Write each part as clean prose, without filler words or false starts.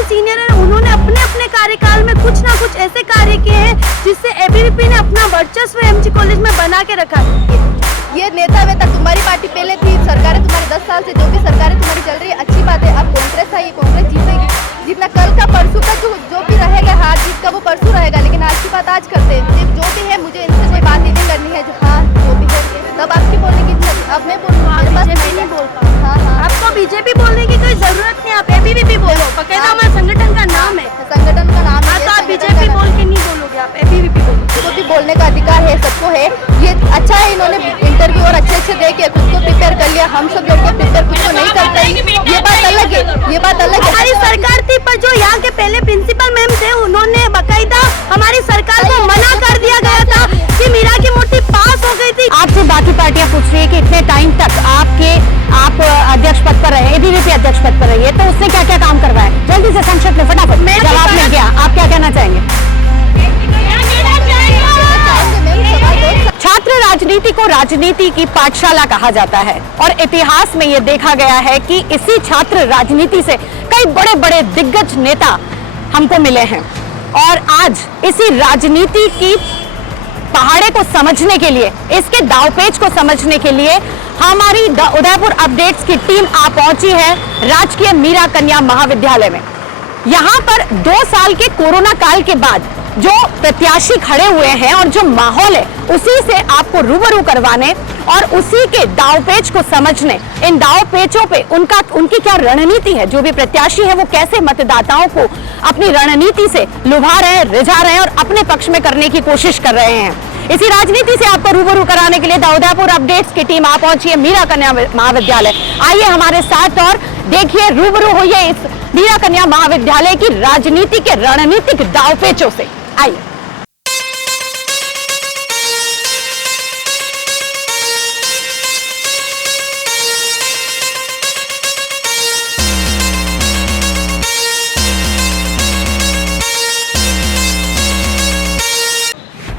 भी सीनियर है, उन्होंने अपने अपने कार्यकाल में कुछ ना कुछ ऐसे कार्य किए हैं जिससे एबीवीपी ने अपना वर्चस्व एमजी कॉलेज में बना के रखा है। ये नेता वेता तुम्हारी पार्टी पहले थी, सरकारें तुम्हारी 10 साल से जो भी सरकारें तुम्हारी चल रही है अच्छी बात है। अब कांग्रेस आई, कांग्रेस जीतेगी, जितना कल का परसों का जो भी रहेगा हार जीत का वो परसों रहेगा, लेकिन आज की बात आज करते हैं। जो भी है मुझे इनसे कोई बात नहीं करनी है, जो हाँ जो भी है तब आपकी बोलने की अब मैं नहीं बोल पाऊँ। हाँ आपको बीजेपी बोलने की कोई जरूरत नहीं, आप एबीवीपी बोलो, बकायदा हमारे संगठन का नाम है, संगठन का नाम है। तो आप बीजेपी बोल के नहीं बोलोगे, आप एबीवीपी बोलो। सबको भी बोलने का अधिकार है, सबको है। ये अच्छा है इन्होंने इंटरव्यू और अच्छे दे के खुद को प्रिपेयर कर लिया। हम सब लड़के प्रिपेयर कुछ को नहीं करते, ये बात अलग है, ये बात अलग है। हमारी सरकार थी पर जो यहाँ के पहले प्रिंसिपल मैम थे उन्होंने बकायदा हमारी सरकार को मना कर दिया गया था कि मीरा की मूर्ति पास हो गई थी। आपसे बाकी पार्टियां पूछ रही है कि इतने टाइम तक आप अध्यक्ष पद पर रहे, एबीवीपी अध्यक्ष पद पर रही है, तो उसने क्या क्या काम करवाया? जल्दी से संक्षिप्त में फटाफट जवाब मिल गया, आप क्या कहना चाहेंगे? छात्र राजनीति को राजनीति की पाठशाला कहा जाता है और इतिहास में यह देखा गया है कि इसी छात्र राजनीति से कई बड़े बड़े दिग्गज नेता हमको मिले हैं और आज इसी राजनीति की पहाड़े को समझने के लिए, इसके दावपेच को समझने के लिए हमारी उदयपुर अपडेट्स की टीम आ पहुंची है राजकीय मीरा कन्या महाविद्यालय में। यहाँ पर 2 साल के कोरोना काल के बाद जो प्रत्याशी खड़े हुए हैं और जो माहौल है उसी से आपको रूबरू करवाने और उसी के दावपेच को समझने, इन दावपेचों पे उनकी क्या रणनीति है, जो भी प्रत्याशी है वो कैसे मतदाताओं को अपनी रणनीति से लुभा रहे हैं, रिझा रहे हैं और अपने पक्ष में करने की कोशिश कर रहे हैं। इसी राजनीति से आपको रूबरू कराने के लिए उदयपुर अपडेट्स की टीम आ पहुंची है मीरा कन्या महाविद्यालय। आइए हमारे साथ और देखिए, रूबरू होइए इस मीरा कन्या महाविद्यालय की राजनीति के रणनीतिक दावपेचों से। आइए।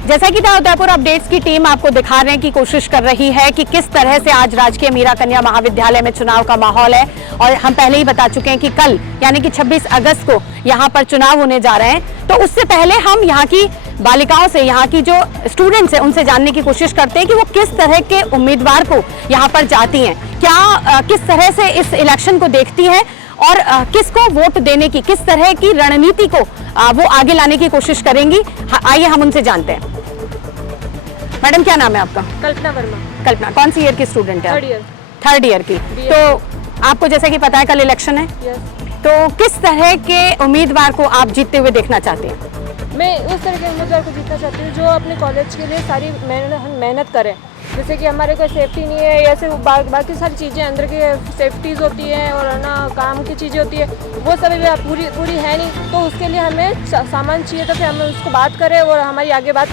जैसा कि उदयपुर अपडेट्स की टीम आपको दिखाने की कोशिश कर रही है कि किस तरह से आज राजकीय मीरा कन्या महाविद्यालय में चुनाव का माहौल है और हम पहले ही बता चुके हैं कि कल यानी कि 26 अगस्त को यहाँ पर चुनाव होने जा रहे हैं। तो उससे पहले हम यहाँ की बालिकाओं से, यहाँ की जो स्टूडेंट्स हैं उनसे जानने की कोशिश करते हैं कि वो किस तरह के उम्मीदवार को यहाँ पर चाहती हैं, क्या किस तरह से इस इलेक्शन को देखती हैं और किसको वोट देने की, किस तरह की रणनीति को वो आगे लाने की कोशिश करेंगी। आइए हम उनसे जानते हैं। मैडम क्या नाम है आपका? कल्पना वर्मा। कल्पना कौन सी ईयर की स्टूडेंट है? थर्ड ईयर की। तो आपको जैसे कि पता है कल इलेक्शन है, तो किस तरह के उम्मीदवार को आप जीतते हुए देखना चाहते हैं? मैं उस तरह के उम्मीदवार को जीतना चाहती हूँ जो अपने कॉलेज के लिए सारी मेहनत करें। जैसे कि हमारे कोई सेफ्टी नहीं है, ऐसे बाकी सारी चीज़ें अंदर की सेफ्टीज़ होती हैं और ना काम की चीज़ें होती है, वो सब पूरी है नहीं। तो उसके लिए हमें सामान चाहिए, तो फिर हम उसको बात करें और हमारी आगे बात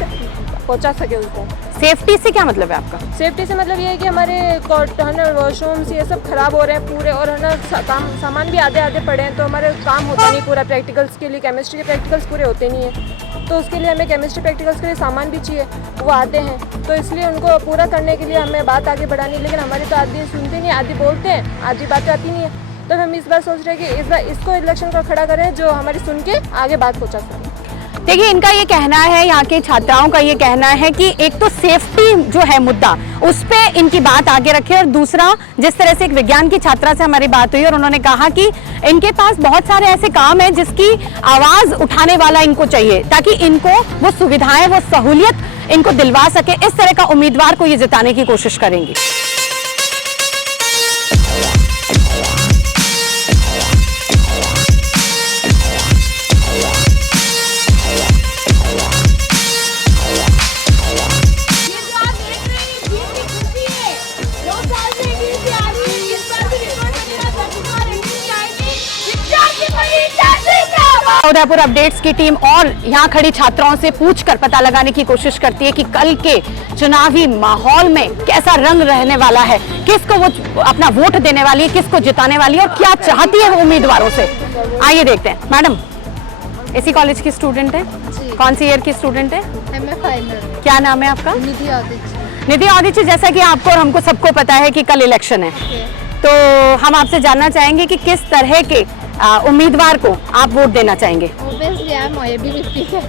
पहुंचा सके उसको। सेफ्टी से क्या मतलब है आपका? सेफ्टी से मतलब ये है कि हमारे है ना वॉशरूम्स ये सब खराब हो रहे हैं पूरे, और है ना सामान भी आधे पड़े हैं, तो हमारे काम होता नहीं पूरा। प्रैक्टिकल्स के लिए केमिस्ट्री के प्रैक्टिकल्स पूरे होते नहीं हैं, तो उसके लिए हमें केमिस्ट्री प्रैक्टिकल्स के लिए सामान भी चाहिए, वो आते हैं। तो इसलिए उनको पूरा करने के लिए हमें बात आगे बढ़ानी, लेकिन हमारी तो आधी सुनते नहीं, आधी बोलते हैं, आधी बातें आती नहीं है। तो हम इस बार सोच रहे हैं कि इस बार इसको इलेक्शन को खड़ा करें जो हमारी सुन के आगे बात पहुँचा सकें। देखिए, इनका ये कहना है, यहाँ के छात्राओं का ये कहना है कि एक तो सेफ्टी जो है मुद्दा, उस पे इनकी बात आगे रखे, और दूसरा जिस तरह से एक विज्ञान की छात्रा से हमारी बात हुई और उन्होंने कहा कि इनके पास बहुत सारे ऐसे काम है जिसकी आवाज उठाने वाला इनको चाहिए ताकि इनको वो सुविधाएं, वो सहूलियत इनको दिलवा सके। इस तरह का उम्मीदवार को ये जिताने की कोशिश करेंगी। उदयपुर अपडेट्स की टीम और यहाँ खड़ी छात्राओं से पूछकर पता लगाने की कोशिश करती है कि कल के चुनावी माहौल में कैसा रंग रहने वाला है, किसको वो अपना वोट देने वाली है, किसको जिताने वाली है और क्या चाहती है वो उम्मीदवारों से। आइए देखते हैं। मैडम इसी कॉलेज की स्टूडेंट है? कौन सी ईयर की स्टूडेंट है? फाइनल। क्या नाम है आपका? निधि आदित्य। निधि आदित्य, जैसा कि आपको और हमको सबको पता है कि कल इलेक्शन है, तो हम आपसे जानना चाहेंगे कि किस तरह के उम्मीदवार को आप वोट देना चाहेंगे? ऑब्वियसली आई एम एबीवीपी से,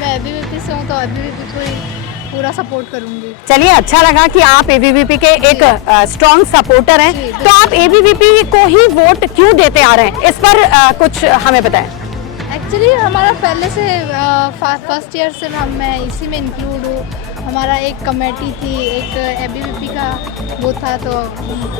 मैं एबीवीपी से हूँ तो एबीवीपी को ही पूरा सपोर्ट करूँगी। चलिए, अच्छा लगा कि आप एबीवीपी के एक स्ट्रॉन्ग सपोर्टर हैं। जी, तो आप एबीवीपी को ही वोट क्यों देते आ रहे हैं, इस पर कुछ हमें बताएं। एक्चुअली हमारा पहले से फर्स्ट ईयर से मैं इसी में इंक्लूड हूँ। हमारा एक कमेटी थी, एक एबीवीपी का वो था, तो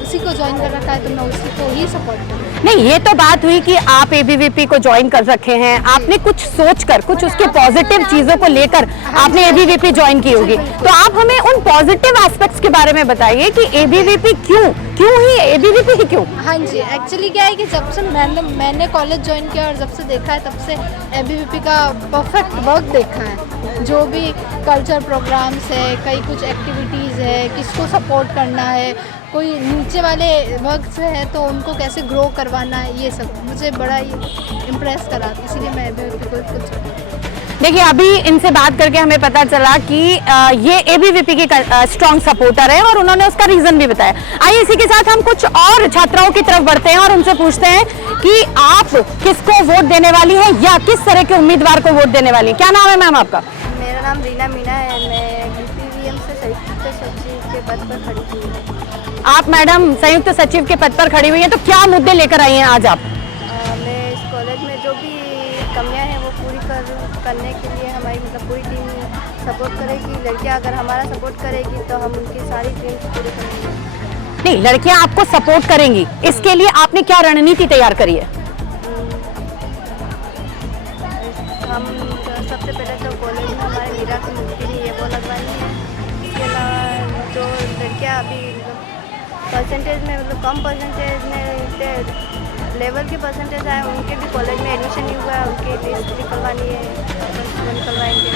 उसी को ज्वाइन कर रखा है, तो मैं उसी को ही सपोर्ट करूँ। नहीं, ये तो बात हुई कि आप एबीवीपी को ज्वाइन कर रखे हैं, आपने कुछ सोचकर, कुछ उसके पॉजिटिव चीजों को लेकर आपने एबीवीपी ज्वाइन की होगी। तो आप हमें उन पॉजिटिव एस्पेक्ट्स के बारे में बताइए कि एबीवीपी क्यों ही एबीवीपी ही क्यों? हाँ जी, एक्चुअली क्या है कि जब से मैंने कॉलेज ज्वाइन किया और जब से देखा है, तब से एबीवीपी का परफेक्ट वर्क देखा है। जो भी कल्चर प्रोग्राम्स है, कई कुछ एक्टिविटीज़ है, किसको सपोर्ट करना है, कोई नीचे वाले वर्क से है तो उनको कैसे ग्रो करवाना है, ये सब मुझे बड़ा ही इम्प्रेस करा, इसीलिए मैं एबीवीपी को कुछ। देखिए, अभी इनसे बात करके हमें पता चला कि ये एबीवीपी की स्ट्रॉन्ग सपोर्टर है और उन्होंने उसका रीजन भी बताया। आइए इसी के साथ हम कुछ और छात्राओं की तरफ बढ़ते हैं और उनसे पूछते हैं कि आप किसको वोट देने वाली हैं या किस तरह के उम्मीदवार को वोट देने वाली हैं। क्या नाम है मैम आपका? मेरा नाम रीना मीना है, मैं यूपीवीएम से संयुक्त सचिव के पद पर खड़ी हुई हूँ। आप मैडम संयुक्त सचिव के पद पर खड़ी हुई हैं, तो क्या मुद्दे लेकर आई हैं आज आप? मैं इस कॉलेज में जो भी कमियां हैं वो पूरी करने के लिए हमारी पूरी टीम सपोर्ट करेगी। लड़कियां अगर हमारा सपोर्ट करेगी तो हम उनकी सारी ड्रीम्स पूरी करेंगे। नहीं, लड़कियां आपको सपोर्ट करेंगी, इसके लिए आपने क्या रणनीति तैयार करी है? हम सबसे पहले तो कॉलेज में हमारे मीरा की मूर्ति भी है वो लगवानी है। इसके अलावा जो लड़कियाँ अभी परसेंटेज में कम परसेंटेज में लेवल के परसेंटेज आए, उनके भी कॉलेज में एडमिशन नहीं हुआ है, उनके लिस्ट निकलवानी है, निकलवाएंगे।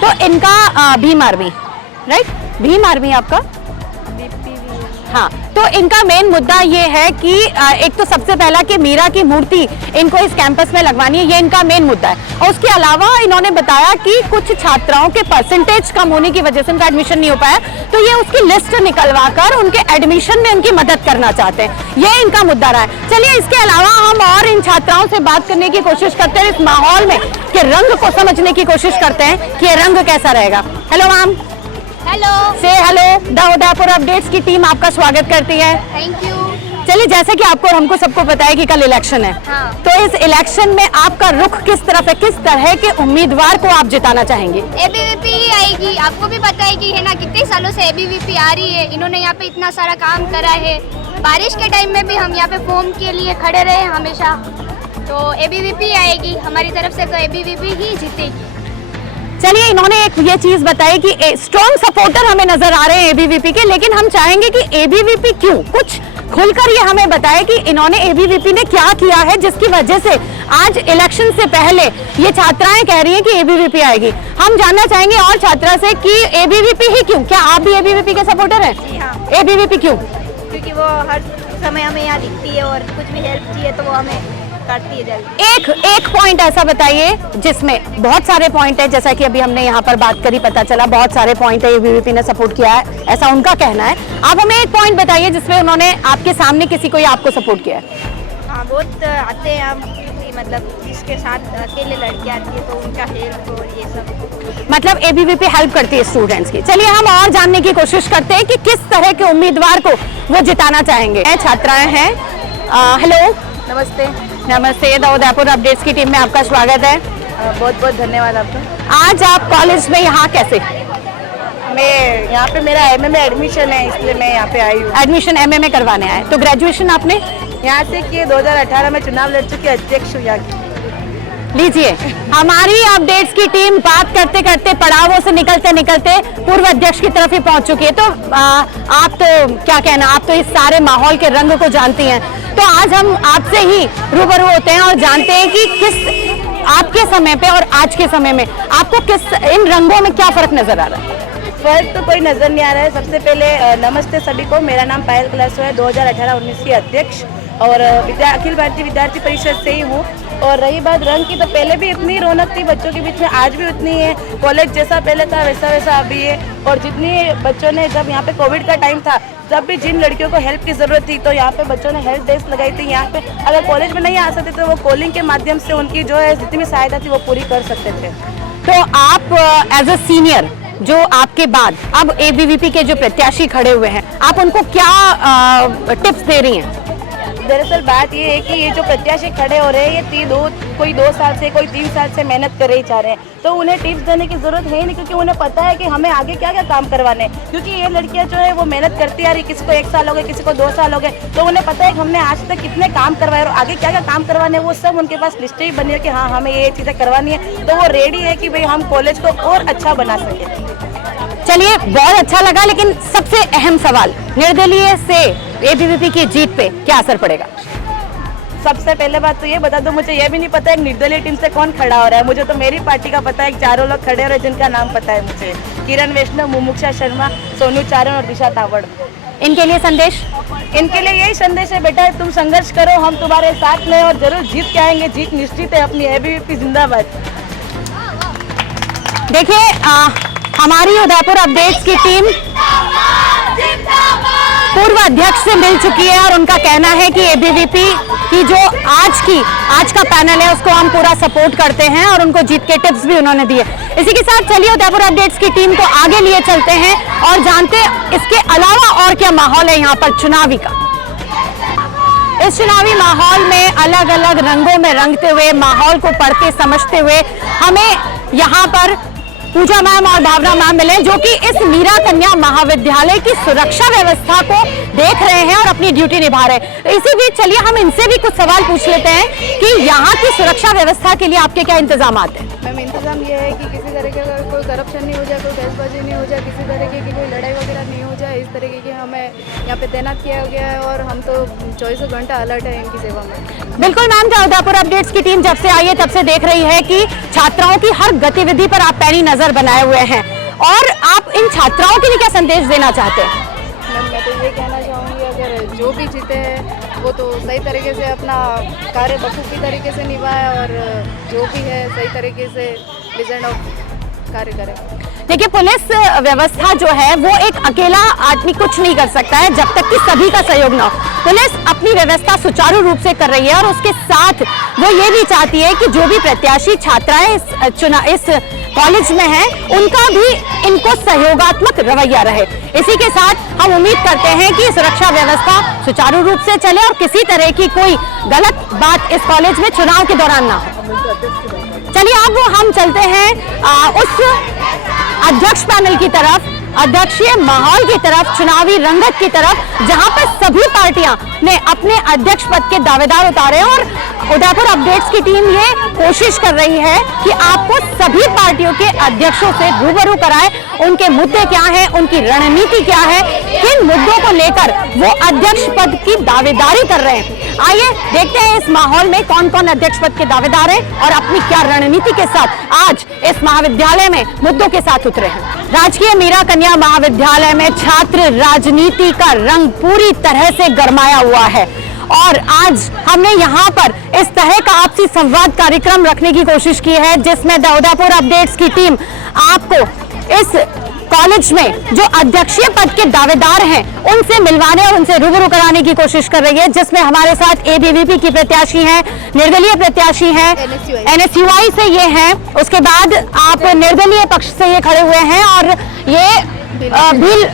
तो इनका Bhim army, right? Bhim army आपका? हाँ, तो इनका मेन मुद्दा ये है कि एक तो सबसे पहला कि मीरा की मूर्ति इनको इस कैंपस में लगवानी है, ये इनका मेन मुद्दा है। और उसके अलावा इन्होंने बताया कि कुछ छात्राओं के परसेंटेज कम होने की वजह से उनका एडमिशन नहीं हो पाया, तो ये उसकी लिस्ट निकलवा कर उनके एडमिशन में उनकी मदद करना चाहते हैं, ये इनका मुद्दा रहा है। चलिए, इसके अलावा हम और इन छात्राओं से बात करने की कोशिश करते हैं, इस माहौल में के रंग को समझने की कोशिश करते हैं कि ये रंग कैसा रहेगा। Hello ma'am. हेलो, से हेलो। द उदयपुर अपडेट्स की टीम आपका स्वागत करती है। Thank you. चलिए, जैसे कि आपको और हमको सबको पता है कि कल इलेक्शन है, हाँ। तो इस इलेक्शन में आपका रुख किस तरफ है, किस तरह के उम्मीदवार को आप जिताना चाहेंगे? एबीवीपी ही आएगी। आपको भी पता है कि है ना, कितने सालों से एबीवीपी आ रही है, इन्होंने यहाँ पे इतना सारा काम करा है। बारिश के टाइम में भी हम यहाँ पे फॉर्म के लिए खड़े रहे हमेशा, तो एबीवीपी आएगी हमारी तरफ से, तो एबीवीपी ही जीतेगी। चलिए, इन्होंने एक ये चीज बताई कि स्ट्रॉन्ग सपोर्टर हमें नजर आ रहे हैं एबीवीपी के, लेकिन हम चाहेंगे कि एबीवीपी क्यों, कुछ खुलकर ये हमें बताए कि इन्होंने एबीवीपी ने क्या किया है जिसकी वजह से आज इलेक्शन से पहले ये छात्राएं कह रही हैं कि एबीवीपी आएगी। हम जानना चाहेंगे और छात्रा से कि एबीवीपी ही क्यों, क्या आप भी एबीवीपी के सपोर्टर हैं? जी हाँ, एबीवीपी क्यों? क्योंकि वो हर समय हमें यहाँ दिखती है और कुछ भी हेल्प चाहिए तो वो हमें करती है जल्दी। एक पॉइंट ऐसा बताइए जिसमें बहुत सारे पॉइंट है, जैसा कि अभी हमने यहाँ पर बात करी, पता चला बहुत सारे पॉइंट है एबीवीपी ने सपोर्ट किया है, ऐसा उनका कहना है। आप हमें एक पॉइंट बताइए जिसमें उन्होंने आपके सामने किसी को या आपको सपोर्ट किया है। हाँ, बहुत आते हैं हम, मतलब जिसके साथ अकेले लड़की आती है तो उनका हेल्प और ये सब, मतलब एबीवीपी हेल्प करती है स्टूडेंट्स की। चलिए, हम और जानने की कोशिश करते हैं कि किस तरह के उम्मीदवार को वो जिताना चाहेंगे। छात्राएं हैं। हेलो, नमस्ते। नमस्ते। द उदयपुर अपडेट्स की टीम में आपका स्वागत है। बहुत बहुत धन्यवाद आपका। आज आप कॉलेज में यहाँ कैसे? मैं यहाँ पे मेरा एमए में एडमिशन है, इसलिए मैं यहाँ पे आई हूँ। एडमिशन एमए में करवाने आए, तो ग्रेजुएशन आपने यहाँ से किए, 2018 में चुनाव लड़ चुकी, अध्यक्ष हूँ यहाँ की। लीजिए, हमारी अपडेट्स की टीम बात करते करते पड़ावों से निकलते निकलते पूर्व अध्यक्ष की तरफ ही पहुंच चुकी है। तो आप तो क्या कहना, आप तो इस सारे माहौल के रंग को जानती हैं, तो आज हम आपसे ही रूबरू होते हैं और जानते हैं कि किस आपके समय पे और आज के समय में आपको किस इन रंगों में क्या फर्क नजर आ रहा है? फर्क तो कोई नजर नहीं आ रहा है। सबसे पहले नमस्ते सभी को, मेरा नाम पायल क्लासो है, 2018-19 की अध्यक्ष और अखिल भारतीय विद्यार्थी परिषद से ही हूँ। और रही बात रंग की, तो पहले भी इतनी रौनक थी बच्चों के बीच में, आज भी उतनी है। कॉलेज जैसा पहले था वैसा वैसा अभी है। और जितनी बच्चों ने, जब यहाँ पे कोविड का टाइम था जब भी जिन लड़कियों को हेल्प की ज़रूरत थी तो यहाँ पे बच्चों ने हेल्प डेस्क लगाई थी। यहाँ पे अगर कॉलेज में नहीं आ सकते तो वो कॉलिंग के माध्यम से उनकी जो है जितनी भी सहायता थी वो पूरी कर सकते थे। तो आप एज अ सीनियर जो आपके बाद अब एबीवीपी के जो प्रत्याशी खड़े हुए हैं, आप उनको क्या टिप्स दे रही हैं? दरअसल बात ये है कि ये जो प्रत्याशी खड़े हो रहे हैं ये कोई 2 साल से कोई 3 साल से मेहनत कर ही चाह रहे हैं, तो उन्हें टिप्स देने की ज़रूरत है नहीं, क्योंकि उन्हें पता है कि हमें आगे क्या क्या काम करवाने हैं। क्योंकि ये लड़कियां जो है वो मेहनत करती आ रही, किसी को 1 साल हो गए, किसी को 2 साल हो गए, तो उन्हें पता है कि हमने आज तक कितने काम करवाए और आगे क्या क्या काम करवाने हैं, वो सब उनके पास लिस्ट ही बनी है कि हाँ हमें ये चीज़ें करवानी है। तो वो रेडी है कि भाई हम कॉलेज को और अच्छा बना सकें। चलिए, बहुत अच्छा लगा, लेकिन सबसे अहम सवाल, निर्दलीय से एबीवीपी की जीत पे क्या असर पड़ेगा? सबसे पहले बात तो ये बता दो, मुझे ये भी नहीं पता है निर्दलीय टीम से कौन खड़ा हो रहा है। मुझे तो मेरी पार्टी का पता है, 4 लोग खड़े हो रहे हैं जिनका नाम पता है मुझे, किरण वैष्णव, मुमुक्षा शर्मा, सोनू चारण और दिशा तावड़। इनके लिए संदेश? इनके लिए यही संदेश है, बेटा तुम संघर्ष करो, हम तुम्हारे साथ में और जरूर जीत के आएंगे, जीत निश्चित है अपनी। एबीवीपी जिंदाबाद। देखिए, हमारी उदयपुर अपडेट्स की टीम पूर्व अध्यक्ष से मिल चुकी है और उनका कहना है कि एबीवीपी की जो आज का पैनल है उसको हम पूरा सपोर्ट करते हैं और उनको जीत के टिप्स भी उन्होंने दिए। इसी के साथ चलिए उदयपुर अपडेट्स की टीम को आगे लिए चलते हैं और जानते हैं इसके अलावा और क्या माहौल है यहाँ पर चुनावी का। इस चुनावी माहौल में अलग अलग रंगों में रंगते हुए, माहौल को पढ़ते समझते हुए हमें यहाँ पर पूजा मैम और भावना मैम मिले, जो कि इस मीरा कन्या महाविद्यालय की सुरक्षा व्यवस्था को देख रहे हैं और अपनी ड्यूटी निभा रहे हैं। तो इसी बीच चलिए हम इनसे भी कुछ सवाल पूछ लेते हैं कि यहाँ की सुरक्षा व्यवस्था के लिए आपके क्या इंतजाम हैं? मैम, इंतजाम ये है कि किसी तरीके का कोई करप्शन नहीं हो जाए, कोई बहसबाजी नहीं हो जाए, किसी तरीके की कोई लड़ाई वगैरह नहीं हो जाए, इस तरीके की हमें यहाँ पे तैनात किया गया है और हम तो 24 घंटा अलर्ट है इनकी सेवा में। बिल्कुल मैम, उदयपुर अपडेट्स की टीम जब से आई है तब से देख रही है कि छात्राओं की हर गतिविधि पर आप पैनी नजर बनाए हुए हैं, और आप इन छात्राओं के लिए क्या संदेश देना चाहते हैं? मैम, मैं तो ये कहना चाहूँगी, अगर जो भी जीते हैं वो तो सही तरीके से अपना कार्य बखूबी तरीके से निभाए और जो भी है सही तरीके से डिजाइन ऑफ कार्य करें। देखिए, पुलिस व्यवस्था जो है वो एक अकेला आदमी कुछ नहीं कर सकता है जब तक कि सभी का सहयोग ना हो। पुलिस अपनी व्यवस्था सुचारू रूप से कर रही है और उसके साथ वो ये भी चाहती है कि जो भी प्रत्याशी छात्राएं इस कॉलेज में हैं उनका भी इनको सहयोगात्मक रवैया रहे। इसी के साथ हम उम्मीद करते हैं कि सुरक्षा व्यवस्था सुचारू रूप से चले और किसी तरह की कोई गलत बात इस कॉलेज में चुनाव के दौरान ना हो। चलिए अब हम चलते हैं उस अध्यक्ष पैनल की तरफ, अध्यक्षीय माहौल की तरफ, चुनावी रंगत की तरफ, जहां पर सभी पार्टियां ने अपने अध्यक्ष पद के दावेदार उतारे और उदयपुर अपडेट्स की टीम ये कोशिश कर रही है कि आपको सभी पार्टियों के अध्यक्षों से रूबरू कराए, उनके मुद्दे क्या हैं, उनकी रणनीति क्या है, किन मुद्दों को लेकर वो अध्यक्ष पद की दावेदारी कर रहे हैं। आइए देखते हैं इस माहौल में कौन कौन अध्यक्ष पद के दावेदार हैं और अपनी क्या रणनीति के साथ आज इस महाविद्यालय में मुद्दों के साथ उतरे हैं। राजकीय मीरा कन्या महाविद्यालय में छात्र राजनीति का रंग पूरी तरह से गरमाया हुआ है और आज हमने यहाँ पर इस तरह का आपसी संवाद कार्यक्रम रखने की कोशिश की है जिसमें उदयपुर अपडेट्स की टीम आपको इस कॉलेज में जो अध्यक्षीय पद के दावेदार हैं उनसे मिलवाने और उनसे रूबरू कराने की कोशिश कर रही है, जिसमें हमारे साथ एबीवीपी की प्रत्याशी हैं, निर्दलीय प्रत्याशी हैं, एनएसयूआई से ये हैं, उसके बाद आप निर्दलीय पक्ष से ये खड़े हुए हैं और ये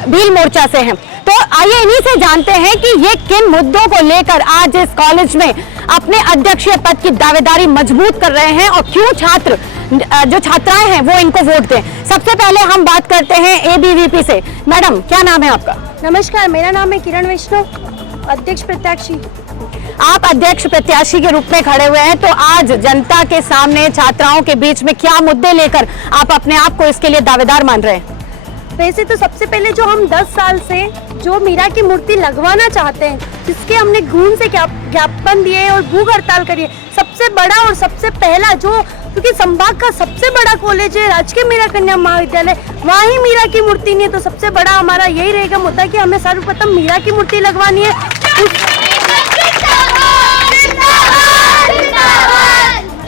भील मोर्चा से हैं। तो आइए इन्हीं से जानते हैं कि ये किन मुद्दों को लेकर आज इस कॉलेज में अपने अध्यक्षीय पद की दावेदारी मजबूत कर रहे हैं और क्यों छात्र जो छात्राएं हैं वो इनको वोट दें। सबसे पहले हम बात करते हैं एबीवीपी से। मैडम, क्या नाम है आपका? नमस्कार, मेरा नाम है किरण वैष्णव, अध्यक्ष प्रत्याशी। आप अध्यक्ष प्रत्याशी के रूप में खड़े हुए हैं, तो आज जनता के सामने छात्राओं के बीच में क्या मुद्दे लेकर आप अपने आप को इसके लिए दावेदार मान रहे हैं? वैसे तो सबसे पहले जो हम 10 साल से जो मीरा की मूर्ति लगवाना चाहते हैं, जिसके हमने घून से ज्ञापन दिए और भूख हड़ताल करी, सबसे बड़ा और सबसे पहला जो, क्योंकि संभाग का सबसे बड़ा कॉलेज है राजकीय मीरा कन्या महाविद्यालय, वहाँ ही मीरा की मूर्ति नहीं है, तो सबसे बड़ा हमारा यही रहेगा मुद्दा कि हमें सर्वप्रथम मीरा की मूर्ति लगवानी है।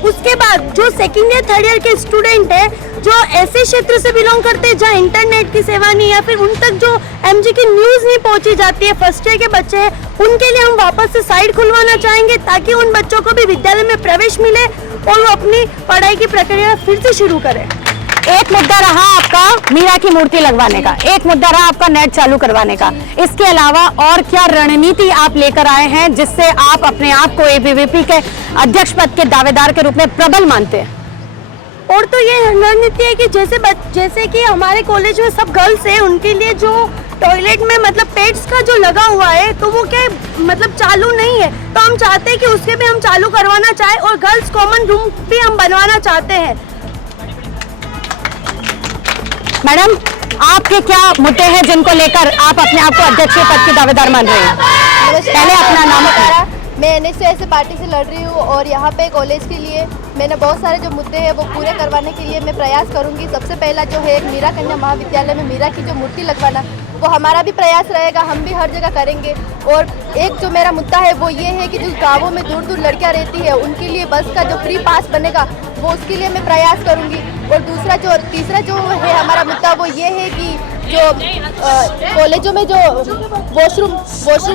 उसके बाद जो सेकेंड ईयर थर्ड ईयर के स्टूडेंट है, जो ऐसे क्षेत्र से बिलोंग करते हैं जहाँ इंटरनेट की सेवा नहीं या फिर उन तक जो एमजी की न्यूज़ नहीं पहुंची जाती है, फर्स्ट ईयर के बच्चे हैं, उनके लिए हम वापस से साइट खुलवाना चाहेंगे ताकि उन बच्चों को भी विद्यालय में प्रवेश मिले और वो अपनी पढ़ाई की प्रक्रिया फिर से शुरू करें। एक मुद्दा रहा आपका मीरा की मूर्ति लगवाने का, एक मुद्दा रहा आपका नेट चालू करवाने का। इसके अलावा और क्या रणनीति आप लेकर आए हैं जिससे आप अपने आप को एबीवीपी के अध्यक्ष पद के दावेदार के रूप में प्रबल मानते हैं? और तो ये रणनीति है कि जैसे कि हमारे कॉलेज में सब गर्ल्स हैं, उनके लिए जो टॉयलेट में मतलब पेड्स का जो लगा हुआ है तो वो क्या मतलब चालू नहीं है, तो हम चाहते हैं कि उसके भी हम चालू करवाना चाहें और गर्ल्स कॉमन रूम भी हम बनवाना चाहते हैं। मैडम, आपके क्या मुद्दे हैं जिनको लेकर आप अपने आप को अध्यक्ष पद के दावेदार मान रहे हैं? पहले अपना नाम बताएं। मैं एनएसयूएस पार्टी से लड़ रही हूँ और यहाँ पे कॉलेज के लिए मैंने बहुत सारे जो मुद्दे हैं वो पूरे करवाने के लिए मैं प्रयास करूँगी। सबसे पहला जो है एक मीरा कन्या महाविद्यालय में मीरा की जो मूर्ति लगवाना, वो हमारा भी प्रयास रहेगा, हम भी हर जगह करेंगे। और एक जो मेरा मुद्दा है वो ये है कि जो गाँवों में दूर दूर लड़कियाँ रहती है उनके लिए बस का जो फ्री पास बनेगा वो उसके लिए मैं प्रयास करूँगी। और तीसरा जो है हमारा मुद्दा वो ये है कि जो कॉलेजों में जो वॉशरूम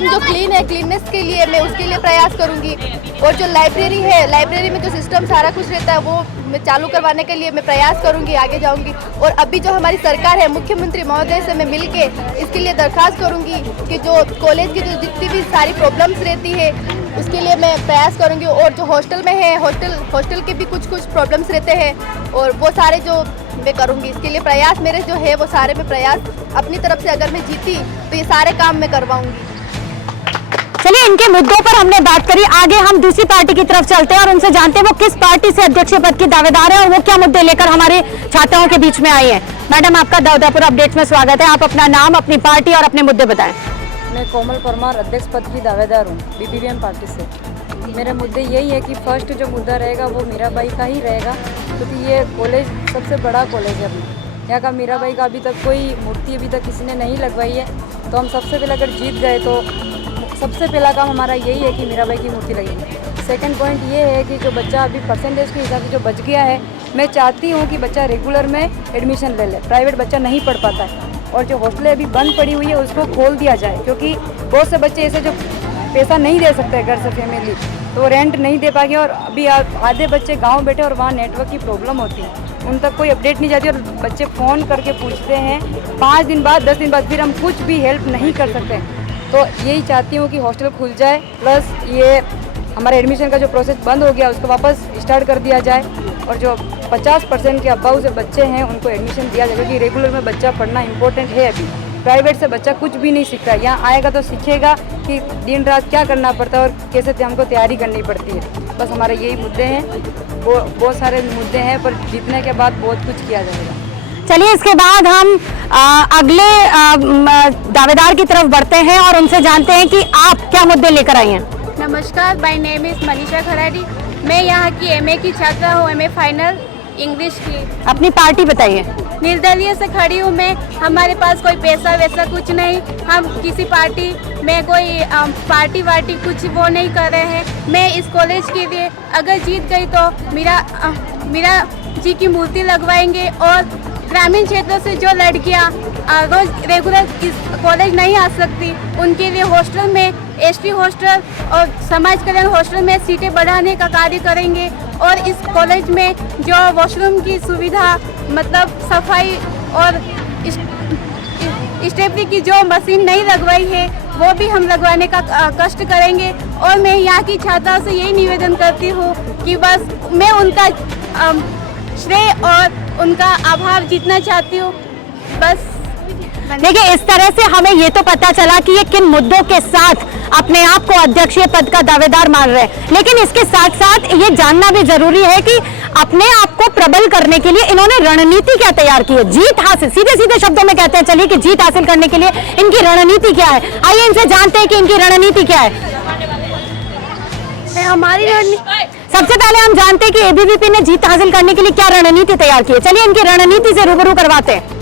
जो क्लीन है, क्लीननेस के लिए मैं उसके लिए प्रयास करूंगी। और जो लाइब्रेरी है, लाइब्रेरी में जो सिस्टम सारा कुछ रहता है वो मैं चालू करवाने के लिए मैं प्रयास करूंगी, आगे जाऊंगी। और अभी जो हमारी सरकार है, मुख्यमंत्री महोदय से मैं मिलके इसके लिए दरख्वास्त करूंगी कि जो कॉलेज की जो जितनी भी सारी प्रॉब्लम्स रहती है उसके लिए मैं प्रयास करूंगी। और जो हॉस्टल में है, हॉस्टल के भी कुछ प्रॉब्लम्स रहते हैं और वो सारे जो मैं करूंगी। इसके लिए प्रयास मेरे जो है वो सारे में प्रयास अपनी तरफ से अगर मैं जीती तो ये सारे काम मैं करवाऊंगी। चलिए, इनके मुद्दों पर हमने बात करी, आगे हम दूसरी पार्टी की तरफ चलते हैं और उनसे जानते हैं वो किस पार्टी से अध्यक्ष पद की दावेदार है और वो क्या मुद्दे लेकर हमारे छात्राओं के बीच में आई है। मैडम, आपका दाऊदापुर अपडेट्स में स्वागत है। आप अपना नाम, अपनी पार्टी और अपने मुद्दे बताएं। मैं कोमल परमार अध्यक्ष पद की दावेदार हूँ बीपीवीएम पार्टी से। मेरे मुद्दे यही है कि फर्स्ट जो मुद्दा रहेगा वो मीराबाई का ही रहेगा, क्योंकि ये कॉलेज सबसे बड़ा कॉलेज है अभी। यहाँ का मीराबाई का अभी तक कोई मूर्ति अभी तक किसी ने नहीं लगवाई है, तो हम सबसे पहले अगर जीत गए तो सबसे पहला काम हमारा यही है कि मीराबाई की मूर्ति लगेगी। सेकंड पॉइंट ये है कि जो बच्चा अभी परसेंटेज के हिसाब से जो बच गया है, मैं चाहती हूँ कि बच्चा रेगुलर में एडमिशन ले ले, प्राइवेट बच्चा नहीं पढ़ पाता है। और जो हॉस्टलें अभी बंद पड़ी हुई है उसको खोल दिया जाए, क्योंकि बहुत से बच्चे ऐसे जो पैसा नहीं दे सकते घर से फैमिली, तो रेंट नहीं दे पाएंगे। और अभी आधे बच्चे गांव बैठे और वहाँ नेटवर्क की प्रॉब्लम होती है, उन तक कोई अपडेट नहीं जाती और बच्चे फ़ोन करके पूछते हैं 5 दिन बाद 10 दिन बाद, फिर हम कुछ भी हेल्प नहीं कर सकते। तो यही चाहती हूँ कि हॉस्टल खुल जाए, प्लस ये हमारे एडमिशन का जो प्रोसेस बंद हो गया उसको वापस स्टार्ट कर दिया जाए और जो 50% के अबाव से बच्चे हैं उनको एडमिशन दिया जाए, क्योंकि रेगुलर में बच्चा पढ़ना इंपॉर्टेंट है। अभी प्राइवेट से बच्चा कुछ भी नहीं सीखता, यहाँ आएगा तो सीखेगा कि दिन रात क्या करना पड़ता है और कैसे हमको तैयारी करनी पड़ती है। बस हमारे यही मुद्दे हैं, वो बहुत सारे मुद्दे हैं, पर जीतने के बाद बहुत कुछ किया जाएगा। चलिए, इसके बाद हम अगले दावेदार की तरफ बढ़ते हैं और उनसे जानते हैं कि आप क्या मुद्दे लेकर आई हैं। नमस्कार, my name is Manisha Kharadi. मैं यहाँ की एमए की छात्रा हूँ, एमए फाइनल इंग्लिश की। अपनी पार्टी बताइए। निर्दलीय से खड़ी हूँ मैं, हमारे पास कोई पैसा वैसा कुछ नहीं, हम किसी पार्टी में कोई पार्टी वार्टी कुछ वो नहीं कर रहे हैं। मैं इस कॉलेज के लिए अगर जीत गई तो मीरा जी की मूर्ति लगवाएंगे और ग्रामीण क्षेत्रों से जो लड़कियाँ रोज रेगुलर इस कॉलेज नहीं आ सकती उनके लिए हॉस्टल में एसटी हॉस्टल और समाज कल्याण हॉस्टल में सीटें बढ़ाने का कार्य करेंगे। और इस कॉलेज में जो वॉशरूम की सुविधा, मतलब सफाई और स्टेपनी की जो मशीन नहीं लगवाई है वो भी हम लगवाने का कष्ट करेंगे। और मैं यहाँ की छात्राओं से यही निवेदन करती हूँ कि बस मैं उनका श्रेय और उनका आभार जीतना चाहती हूँ। बस देखिए, इस तरह से हमें ये तो पता चला कि ये किन मुद्दों के साथ अपने आप को अध्यक्षीय पद का दावेदार मान रहे हैं, लेकिन इसके साथ साथ ये जानना भी जरूरी है कि अपने आप को प्रबल करने के लिए इन्होंने रणनीति क्या तैयार की है। जीत हासिल, सीधे सीधे शब्दों में कहते हैं चलिए कि जीत हासिल करने के लिए इनकी रणनीति क्या है। आइए इनसे जानते हैं कि इनकी रणनीति क्या है। हमारी रणनीति, सबसे पहले हम जानते हैं कि एबीवीपी ने जीत हासिल करने के लिए क्या रणनीति तैयार की है। चलिए इनकी रणनीति से रूबरू करवाते हैं।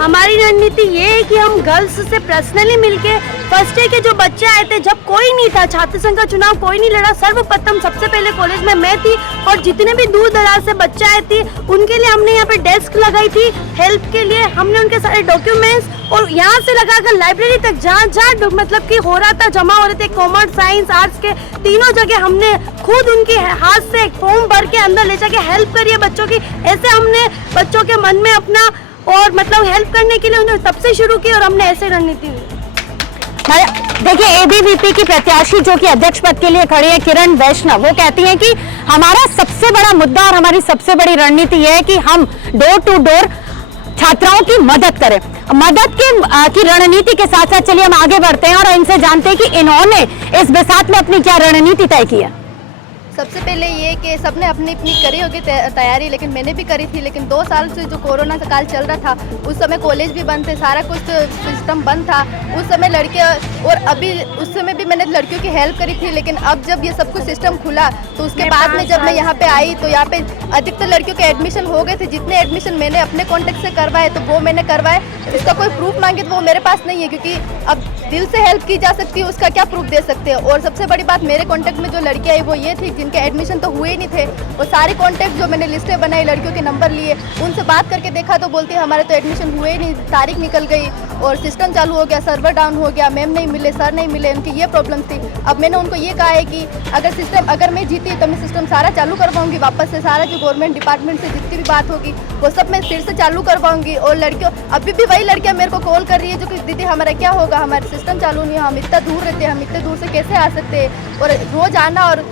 हमारी रणनीति ये है कि हम गर्ल्स से पर्सनली मिलके फर्स्ट डे के जो बच्चे आए थे, जब कोई नहीं था, छात्र संघ का चुनाव कोई नहीं लड़ा, सर्वप्रथम सबसे पहले कॉलेज में मैं थी और जितने भी दूर दराज से बच्चे आए थे उनके लिए हमने यहाँ पे डेस्क लगाई थी हेल्प के लिए। हमने उनके सारे डॉक्यूमेंट्स और यहाँ से लगाकर लाइब्रेरी तक जहाँ मतलब कि हो रहा था, जमा हो रहे थे, कॉमर्स साइंस आर्ट्स के तीनों जगह हमने खुद उनके हाथ से एक फॉर्म भर के अंदर ले जाके हेल्प करी है बच्चों की। ऐसे हमने बच्चों के मन में अपना और मतलब हेल्प करने के लिए उन्होंने तब से शुरू की और हमने ऐसे रणनीति। देखिए, एबीवीपी की प्रत्याशी जो कि अध्यक्ष पद के लिए खड़ी है किरण वैष्णव, वो कहती हैं कि हमारा सबसे बड़ा मुद्दा और हमारी सबसे बड़ी रणनीति यह है कि हम डोर टू डोर छात्राओं की मदद करें। मदद की रणनीति के साथ साथ चलिए हम आगे बढ़ते हैं और इनसे जानते हैं कि इन्होंने इस बैसाख में अपनी क्या रणनीति तय की है। सबसे पहले ये कि सबने अपनी अपनी करी होगी तैयारी, लेकिन मैंने भी करी थी। लेकिन 2 साल से जो कोरोना का काल चल रहा था उस समय कॉलेज भी बंद थे, सारा कुछ सिस्टम बंद था उस समय लड़के, और अभी उस समय भी मैंने लड़कियों की हेल्प करी थी। लेकिन अब जब ये सब कुछ सिस्टम खुला तो उसके बाद में जब मैं यहाँ पे आई तो यहाँ पे अधिकतर लड़कियों के एडमिशन हो गए थे। जितने एडमिशन मैंने अपने कॉन्टेक्ट से करवाए तो वो मैंने करवाए। इसका कोई प्रूफ मांगे तो वो मेरे पास नहीं है, क्योंकि अब दिल से हेल्प की जा सकती है, उसका क्या प्रूफ दे सकते हैं। और सबसे बड़ी बात, मेरे कॉन्टेक्ट में जो लड़कियाँ आई वो ये थी जिनके एडमिशन तो हुए ही नहीं थे। और सारे कॉन्टेक्ट जो मैंने लिस्टें बनाई, लड़कियों के नंबर लिए, उनसे बात करके देखा तो बोलती है हमारे तो एडमिशन हुए ही नहीं, तारीख निकल गई और सिस्टम चालू हो गया, सर्वर डाउन हो गया, मैम नहीं मिले, सर नहीं मिले, उनकी ये प्रॉब्लम थी। अब मैंने उनको ये कहा है कि अगर मैं जीती तो मैं सिस्टम सारा चालू करवाऊंगी वापस से, सारा जो गवर्नमेंट डिपार्टमेंट से जितनी भी बात होगी वो सब मैं फिर से चालू करवाऊंगी। और लड़कियों, अभी भी वही लड़कियां मेरे को कॉल कर रही है जो कि दीदी हमारा क्या होगा, हमारे सिस्टम चालू नहीं है, हम इतना दूर रहते हैं, हम इतने दूर से कैसे आ सकते हैं। और रोज आना, और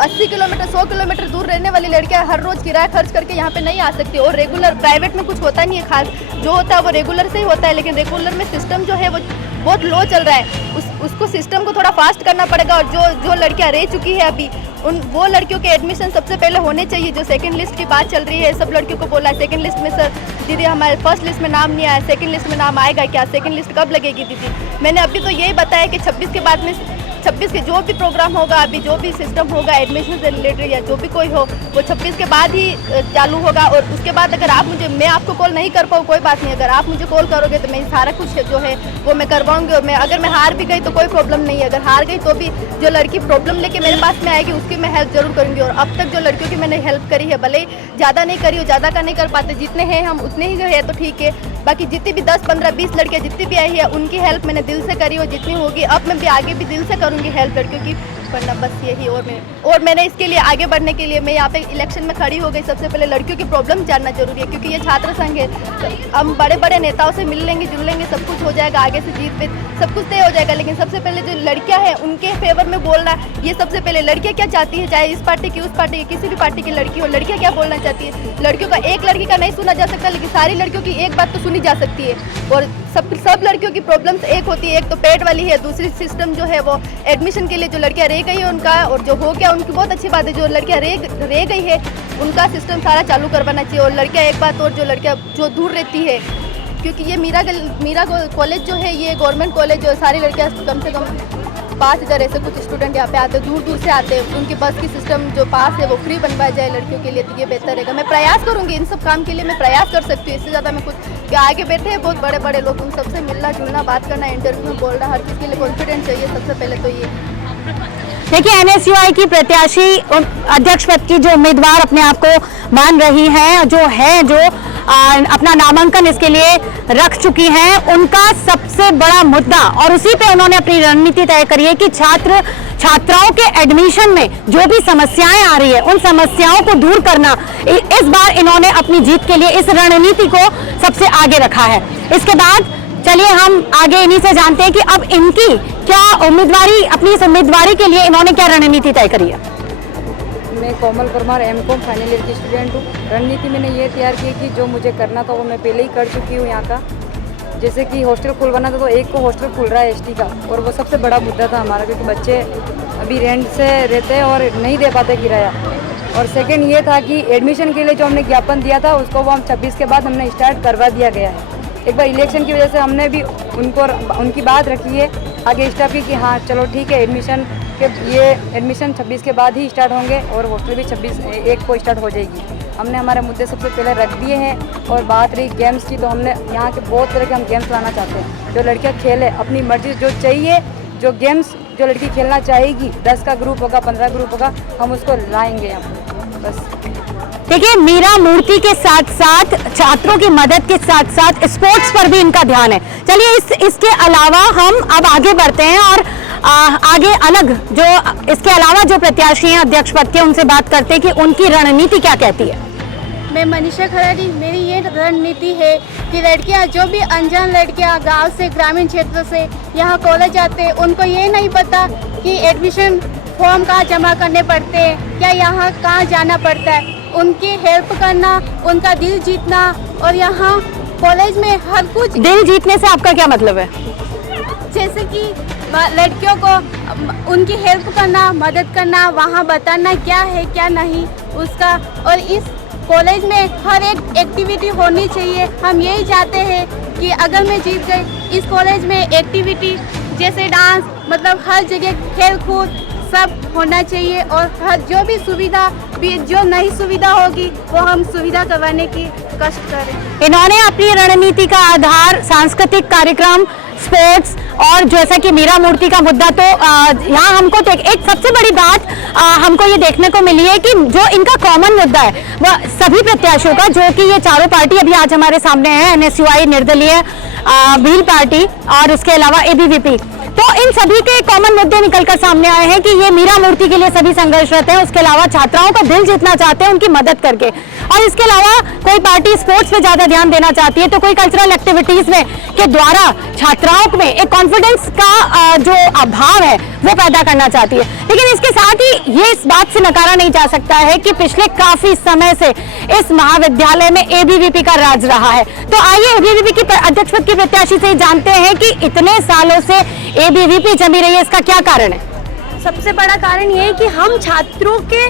80 किलोमीटर 100 किलोमीटर दूर रहने वाली लड़कियां हर रोज किराया खर्च करके यहाँ पे नहीं आ सकती। और रेगुलर प्राइवेट में कुछ होता नहीं है खास, जो होता है वो रेगुलर से ही होता है, लेकिन रेगुलर में सिस्टम जो है वो बहुत लो चल रहा है। उसको सिस्टम को थोड़ा फास्ट करना पड़ेगा। और जो लड़कियां रह चुकी है अभी, वो लड़कियों के एडमिशन सबसे पहले होने चाहिए। जो सेकंड लिस्ट की बात चल रही है, सब लड़कियों को बोला है सेकंड लिस्ट में सर दीदी हमारे फर्स्ट लिस्ट में नाम नहीं आया, सेकंड लिस्ट में नाम आएगा क्या, सेकंड लिस्ट कब लगेगी दीदी। मैंने अभी तो यही बताया कि 26 के बाद में 26 के जो भी प्रोग्राम होगा, अभी जो भी सिस्टम होगा एडमिशन से रिलेटेड या जो भी कोई हो, वो 26 के बाद ही चालू होगा। और उसके बाद अगर आप मैं आपको कॉल नहीं कर पाऊँ कोई बात नहीं, अगर आप मुझे कॉल करोगे तो मैं सारा कुछ जो है वो मैं करवाऊंगी। और अगर मैं हार भी गई तो कोई प्रॉब्लम नहीं है, अगर हार गई तो भी जो लड़की प्रॉब्लम लेके मेरे पास में आएगी उसकी मैं हेल्प जरूर करूँगी। और अब तक जो लड़कियों की मैंने हेल्प करी है, भले ही ज़्यादा नहीं करी हो, ज़्यादा का नहीं कर पाते, जितने हैं हम उतने ही है तो ठीक है। बाकी जितनी भी 10, 15, 20 लड़कियाँ जितनी भी आई है उनकी हेल्प मैंने दिल से करी, और जितनी होगी अब मैं भी आगे भी दिल से करूँगी हेल्प लड़कियों की। वरना बस यही। और मैंने इसके लिए आगे बढ़ने के लिए मैं यहाँ पे इलेक्शन में खड़ी हो गई। सबसे पहले लड़कियों की प्रॉब्लम जानना जरूरी है, क्योंकि ये छात्र संघ है। हम बड़े बड़े नेताओं से मिल लेंगे, जुड़ लेंगे, सब कुछ हो जाएगा, आगे से जीत पे सब कुछ तय हो जाएगा। लेकिन सबसे पहले जो लड़कियां हैं उनके फेवर में बोलना, ये सबसे पहले लड़कियां क्या चाहती है, चाहे इस पार्टी की, उस पार्टी की, किसी भी पार्टी की लड़की हो, लड़कियां क्या बोलना चाहती है। लड़कियों का एक लड़की का नहीं सुना जा सकता, लेकिन सारी लड़कियों की एक बात तो सुनी जा सकती है। और सब लड़कियों की प्रॉब्लम्स एक होती है, एक तो पेट वाली है, दूसरी सिस्टम जो है वो एडमिशन के लिए जो लड़कियां रह गई है उनका, और जो हो गया उनकी बहुत अच्छी बात है। जो लड़कियां रह गई है उनका सिस्टम सारा चालू करवाना चाहिए। और लड़कियां, एक बात और, जो लड़कियां जो दूर रहती है, क्योंकि ये मीरा कॉलेज जो है ये गवर्नमेंट कॉलेज, जो सारी लड़कियां कम से कम 5000 ऐसे कुछ स्टूडेंट यहाँ पे आते हैं, दूर दूर से आते हैं। उनकी बस की सिस्टम जो पास है वो फ्री बनवाया जाए लड़कियों के लिए, तो ये बेहतर रहेगा। मैं प्रयास करूँगी, इन सब काम के लिए मैं प्रयास कर सकती हूँ। इससे ज़्यादा मैं कुछ, क्या आगे बैठे हैं बहुत बड़े बड़े लोग, उन सबसे मिलना जुलना, बात करना, इंटरव्यू में बोलना, हर चीज़ के लिए कॉन्फिडेंस चाहिए सबसे पहले तो ये। देखिए, एनएसयूआई की प्रत्याशी अध्यक्ष पद की जो उम्मीदवार अपने आप को मान रही हैं, जो अपना नामांकन इसके लिए रख चुकी हैं, उनका सबसे बड़ा मुद्दा, और उसी पे उन्होंने अपनी रणनीति तय करी है कि छात्राओं के एडमिशन में जो भी समस्याएं आ रही है उन समस्याओं को दूर करना, इस बार इन्होंने अपनी जीत के लिए इस रणनीति को सबसे आगे रखा है। इसके बाद चलिए हम आगे इन्हीं से जानते हैं कि अब इनकी क्या उम्मीदवारी, अपनी इस उम्मीदवारी के लिए इन्होंने क्या रणनीति तय करी है। मैं कोमल परमार एमकॉम फाइनल ईयर की स्टूडेंट हूँ। रणनीति मैंने ये तैयार की कि जो मुझे करना था वो मैं पहले ही कर चुकी हूँ यहाँ का। जैसे कि हॉस्टल खुलवाना था, तो एक को हॉस्टल खुल रहा है एसटी का, और वो सबसे बड़ा मुद्दा था हमारा, क्योंकि बच्चे अभी रेंट से रहते हैं और नहीं दे पाते किराया। और सेकेंड ये था कि एडमिशन के लिए जो हमने ज्ञापन दिया था उसको वो हम 26 के बाद हमने स्टार्ट करवा दिया गया है। एक बार इलेक्शन की वजह से हमने भी उनकी बात रखी है आगे स्टाफ की कि हाँ चलो ठीक है, एडमिशन 26 के बाद ही स्टार्ट होंगे और हॉस्टल भी 26 1 को स्टार्ट हो जाएगी। हमने हमारे मुद्दे सबसे पहले रख दिए हैं। और बात रही गेम्स की, तो हमने यहाँ के बहुत तरह के हम गेम्स लाना चाहते हैं। जो लड़कियाँ खेले अपनी मर्जी, जो चाहिए, जो गेम्स जो लड़की खेलना चाहेगी, 10 का ग्रुप होगा, 15 ग्रुप होगा, हम उसको लाएंगे यहाँ पर। बस देखिए, मीरा मूर्ति के साथ साथ छात्रों की मदद के साथ साथ स्पोर्ट्स पर भी इनका ध्यान है। चलिए इसके अलावा हम अब आगे बढ़ते हैं और आगे अलग जो इसके अलावा जो प्रत्याशी हैं अध्यक्ष पद के, उनसे बात करते हैं कि उनकी रणनीति क्या कहती है। मैं मनीषा खराड़ी, मेरी ये रणनीति है कि लड़कियां, जो भी अनजान लड़कियां गांव से, ग्रामीण क्षेत्र से यहाँ कॉलेज आते हैं, उनको ये नहीं पता कि एडमिशन फॉर्म कहाँ जमा करने पड़ते हैं, क्या यहाँ कहाँ जाना पड़ता है, उनकी हेल्प करना, उनका दिल जीतना। और यहाँ कॉलेज में हर कुछ। दिल जीतने से आपका क्या मतलब है? जैसे कि लड़कियों को उनकी हेल्प करना, मदद करना, वहाँ बताना क्या है क्या नहीं उसका। और इस कॉलेज में हर एक एक्टिविटी होनी चाहिए। हम यही चाहते हैं कि अगर मैं जीत गई, इस कॉलेज में एक्टिविटी जैसे डांस, मतलब हर जगह खेल कूद सब होना चाहिए। और हर जो भी सुविधा भी, जो नई सुविधा होगी वो हम सुविधा करवाने की कष्ट करें। इन्होंने अपनी रणनीति का आधार सांस्कृतिक कार्यक्रम, स्पोर्ट्स और जैसा कि मीरा मूर्ति का मुद्दा, तो यहाँ हमको एक सबसे बड़ी बात हमको ये देखने को मिली है कि जो इनका कॉमन मुद्दा है वह सभी प्रत्याशियों का, जो कि ये चारों पार्टी अभी आज हमारे सामने है, NSUI, निर्दलीय, भील पार्टी और उसके अलावा ABVP, तो इन सभी के कॉमन मुद्दे निकलकर सामने आए हैं कि ये मीरा मूर्ति के लिए सभी संघर्षरत हैं। उसके अलावा छात्राओं का दिल जीतना चाहते हैं उनकी मदद करके, और इसके अलावा कोई पार्टी स्पोर्ट्स पे ज्यादा ध्यान देना चाहती है, तो कोई कल्चरल एक्टिविटीज में के द्वारा छात्राओं में एक कॉन्फिडेंस का जो अभाव है वो पैदा करना चाहती है। लेकिन इसके साथ ही ये इस बात से नकारा नहीं जा सकता है कि पिछले काफी समय से इस महाविद्यालय में ABVP का राज रहा है। तो आइए ABVP की अध्यक्ष पद की प्रत्याशी से जानते हैं कि इतने सालों से ABVP जमी रही है, इसका क्या कारण है? सबसे बड़ा कारण ये है कि हम छात्रों के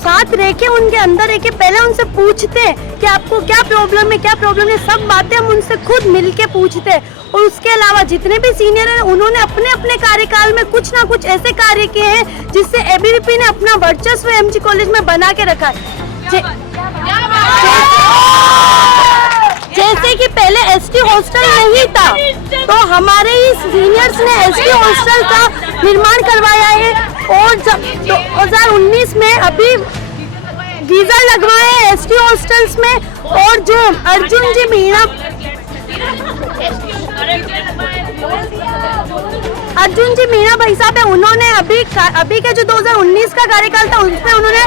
साथ रह के उनके अंदर रह के पहले उनसे पूछते हैं कि आपको क्या प्रॉब्लम है, क्या प्रॉब्लम है, सब बातें हम उनसे खुद मिल के पूछते हैं। और उसके अलावा जितने भी सीनियर हैं, उन्होंने अपने अपने कार्यकाल में कुछ ना कुछ ऐसे कार्य किए हैं जिससे ABVP ने अपना वर्चस्व MG कॉलेज में बना के रखा है। जैसे कि पहले ST हॉस्टल नहीं था, तो हमारे ही सीनियर्स ने ST हॉस्टल का निर्माण करवाया है। और जब 2019 में अभी गीजर लगवाए हैं ST हॉस्टल्स में। और जो अर्जुन जी मीणा भाई साहब है, उन्होंने अभी का जो 2019 का कार्यकाल था उसमें उन्होंने